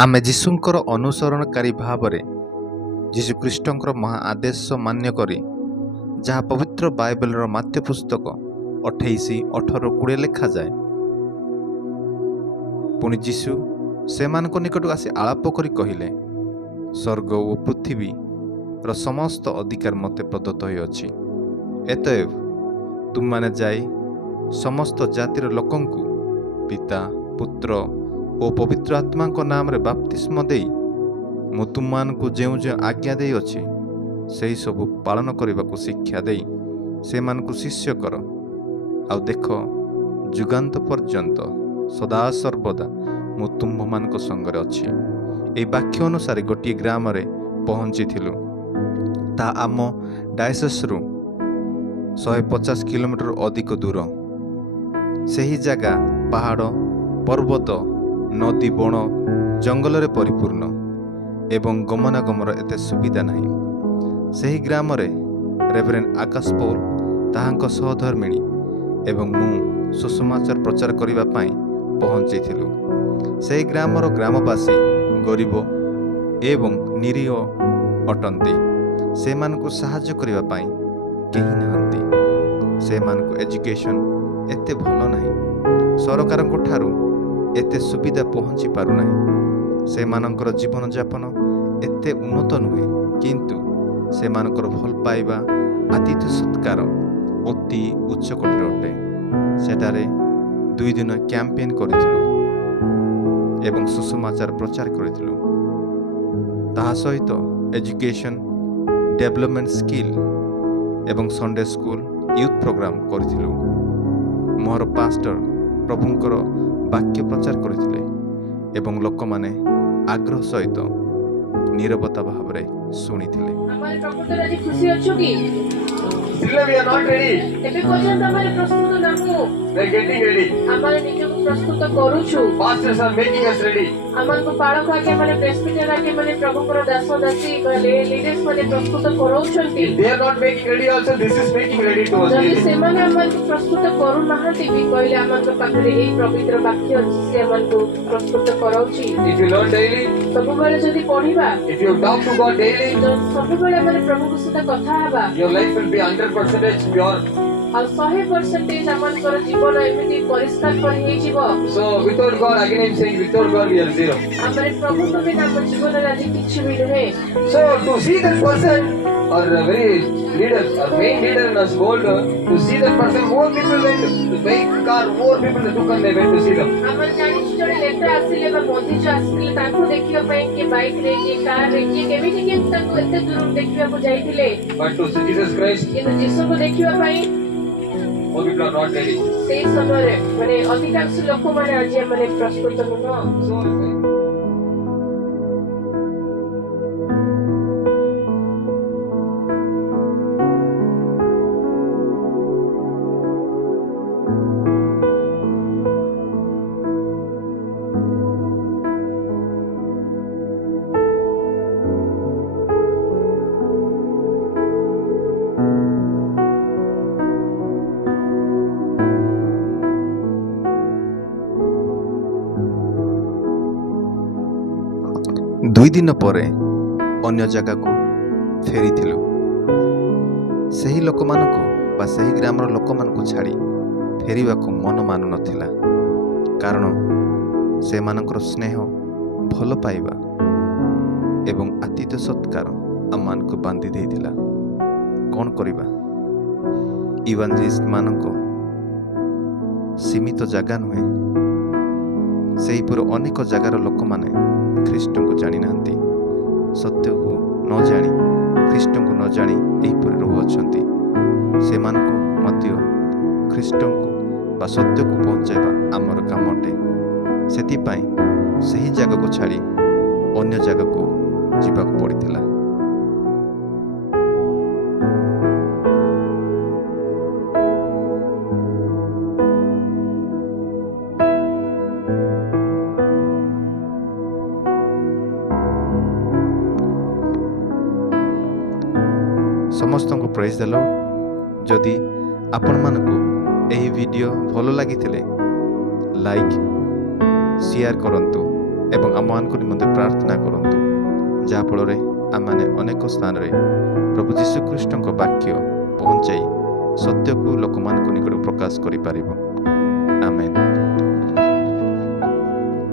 ଆମେ ଯୀଶୁଙ୍କର ଅନୁସରଣକାରୀ ଭାବରେ ଯୀଶୁଖ୍ରୀଷ୍ଟଙ୍କର ମହା ଆଦେଶ ମାନ୍ୟ କରି ଯାହା ପବିତ୍ର ବାଇବେଲର ମାତ୍ୟ ପୁସ୍ତକ 28:18-20 ଲେଖାଯାଏ। ପୁଣି ଯୀଶୁ ସେମାନଙ୍କ ନିକଟକୁ ଆସି ଆଳାପ କରି କହିଲେ, ସ୍ୱର୍ଗ ଓ ପୃଥିବୀର ସମସ୍ତ ଅଧିକାର ମୋତେ ପ୍ରଦତ୍ତ ହୋଇଅଛି। ଏତଏବ ତୁମମାନେ ଯାଇ ସମସ୍ତ ଜାତିର ଲୋକଙ୍କୁ ପିତା, ପୁତ୍ର ଓ ପବିତ୍ର ଆତ୍ମାଙ୍କ ନାମରେ ବାପ୍ତିସ୍ମ ଦେଇ ମୁଁ ତୁମମାନଙ୍କୁ ଯେଉଁ ଯେଉଁ ଆଜ୍ଞା ଦେଇଅଛି ସେହି ସବୁ ପାଳନ କରିବାକୁ ଶିକ୍ଷା ଦେଇ ସେମାନଙ୍କୁ ଶିଷ୍ୟ କର। ଆଉ ଦେଖ, ଯୁଗାନ୍ତ ପର୍ଯ୍ୟନ୍ତ ସଦାସର୍ବଦା ମୁଁ ତୁମ୍ଭମାନଙ୍କ ସଙ୍ଗରେ ଅଛି। ଏହି ବାକ୍ୟ ଅନୁସାରେ ଗୋଟିଏ ଗ୍ରାମରେ ପହଞ୍ଚିଥିଲୁ। ତାହା ଆମ ଡାୟସେସ୍ରୁ 150 କିଲୋମିଟର ଅଧିକ ଦୂର। ସେହି ଜାଗା ପାହାଡ଼, ପର୍ବତ, ନଦୀ, ବଣ, ଜଙ୍ଗଲରେ ପରିପୂର୍ଣ୍ଣ ଏବଂ ଗମନାଗମନର ଏତେ ସୁବିଧା ନାହିଁ। ସେହି ଗ୍ରାମରେ ରେଭରେଣ୍ଡ ଆକାଶ ପୌଲ, ତାହାଙ୍କ ସହଧର୍ମିଣୀ ଏବଂ ମୁଁ ସୁସମାଚାର ପ୍ରଚାର କରିବା ପାଇଁ ପହଞ୍ଚିଥିଲୁ। ସେହି ଗ୍ରାମର ଗ୍ରାମବାସୀ ଗରିବ ଏବଂ ନିରୀହ ଅଟନ୍ତି। ସେମାନଙ୍କୁ ସାହାଯ୍ୟ କରିବା ପାଇଁ କେହି ନାହାନ୍ତି। ସେମାନଙ୍କୁ ଏଜୁକେସନ ଏତେ ଭଲ ନାହିଁ। ସରକାରଙ୍କ ଠାରୁ ଏତେ ସୁବିଧା ପହଞ୍ଚି ପାରୁନାହିଁ। ସେମାନଙ୍କର ଜୀବନଯାପନ ଏତେ ଉନ୍ନତ ନୁହେଁ, କିନ୍ତୁ ସେମାନଙ୍କର ଭଲ ପାଇବା, ଆତିଥ୍ୟ ସତ୍କାର ଅତି ଉଚ୍ଚ କୋଟିର ଅଟେ। ସେଠାରେ 2 ଦିନ କ୍ୟାମ୍ପେନ୍ କରିଥିଲୁ ଏବଂ ସୁସମାଚାର ପ୍ରଚାର କରିଥିଲୁ। ତାହା ସହିତ ଏଜୁକେସନ, ଡେଭଲପମେଣ୍ଟ ସ୍କିଲ୍ ଏବଂ ସଣ୍ଡେ ସ୍କୁଲ, ୟୁଥ୍ ପ୍ରୋଗ୍ରାମ କରିଥିଲୁ। ମୋର ପାଷ୍ଟର ପ୍ରଭୁଙ୍କର ବାକ୍ୟ ପ୍ରଚାର କରିଥିଲେ ଏବଂ ଲୋକମାନେ ଆଗ୍ରହ ସହିତ ନିରବତା ଭାବରେ ଶୁଣିଥିଲେ। हमारे प्रभु आज खुशी अच्छो कि Still we are not ready. एबे पर्यंत हमारे प्रस्तुत नामु We are getting ready. हमारे निजको प्रस्तुत करूछु। Pastors are making us ready. हमनको पाळक आके माने प्रेस्बिटर आके माने प्रभुकर दास दासी कहले लीडर्स माने प्रस्तुत कराउछंती। If they are not making ready also, this is making ready to us. जदि सेमाने हमनको प्रस्तुत करू नाहंती भी कहले हमनको पाखरे एई पवित्र वाक्य अछि से हमनको प्रस्तुत कराउछि। If you learn daily, सबुबेले जदि पढिबा, if you talk to God daily, सबुबेले माने प्रभुको सहित कथा हेबा, your life will be 100% pure. आ 100% हमनकर जीवन एमिति परिष्कार परि हे जीव। So without God, again I am saying, without God we are zero. हमारे प्रभु को भी नाम जीवन राजी किछु भी नहीं। So to see that person, or a very leader, or main leader in us world, to see that person, more people went to buy car, more people took and they went to see them. हमारे जानी जड़े letter आसिले बा मोदी जो आसिले ताको देखियो ପାଇଁ कि bike रे कि कार रे कि केमिति कि ताको एते दूर देखियो को जाईथिले, But to see Jesus Christ, କିନ୍ତୁ ଯୀଶୁ को देखियो ପାଇଁ more people are not ready. ସେଇ ସମୟରେ ମାନେ ଅଧିକାଂଶ ଲୋକ ମାନେ ଆଜି ମାନେ ପ୍ରସ୍ତୁତ ନୁହଁ। So ଦୁଇ ଦିନ ପରେ ଅନ୍ୟ ଜାଗାକୁ ଫେରିଥିଲୁ। ସେହି ଲୋକମାନଙ୍କୁ ବା ସେହି ଗ୍ରାମର ଲୋକମାନଙ୍କୁ ଛାଡ଼ି ଫେରିବାକୁ ମନ ମାନୁନଥିଲା, କାରଣ ସେମାନଙ୍କର ସ୍ନେହ, ଭଲ ପାଇବା ଏବଂ ଆତିଥ୍ୟ ସତ୍କାର ଆମମାନଙ୍କୁ ବାନ୍ଧି ଦେଇଥିଲା। କ'ଣ କରିବା? ଇଭାଞ୍ଜେଲିଷ୍ଟମାନଙ୍କ ସୀମିତ ଜାଗା ନୁହେଁ, ସେହିପରି ଅନେକ ଜାଗାର ଲୋକମାନେ ଖ୍ରୀଷ୍ଟଙ୍କୁ ଜାଣିନାହାନ୍ତି। ସତ୍ୟକୁ ନ ଜାଣି, ଖ୍ରୀଷ୍ଟଙ୍କୁ ନ ଜାଣି ଏହିପରି ରହୁଅଛନ୍ତି। ସେମାନଙ୍କୁ ମଧ୍ୟ ଖ୍ରୀଷ୍ଟଙ୍କୁ ବା ସତ୍ୟକୁ ପହଞ୍ଚାଇବା ଆମର କାମ ଅଟେ। ସେଥିପାଇଁ ସେହି ଜାଗାକୁ ଛାଡ଼ି ଅନ୍ୟ ଜାଗାକୁ ଯିବାକୁ ପଡ଼ିଥିଲା। ସମସ୍ତଙ୍କୁ ପ୍ରେଜ୍ ଦ ଲର୍ଡ। ଯଦି ଆପଣମାନଙ୍କୁ ଏହି ଭିଡ଼ିଓ ଭଲ ଲାଗିଥିଲେ ଲାଇକ୍, ସେୟାର କରନ୍ତୁ ଏବଂ ଆମମାନଙ୍କ ନିମନ୍ତେ ପ୍ରାର୍ଥନା କରନ୍ତୁ, ଯାହାଫଳରେ ଆମମାନେ ଅନେକ ସ୍ଥାନରେ ପ୍ରଭୁ ଯୀଶୁଖ୍ରୀଷ୍ଟଙ୍କ ବାକ୍ୟ ପହଞ୍ଚାଇ ସତ୍ୟକୁ ଲୋକମାନଙ୍କ ନିକଟକୁ ପ୍ରକାଶ କରିପାରିବ। ଆମେନ୍।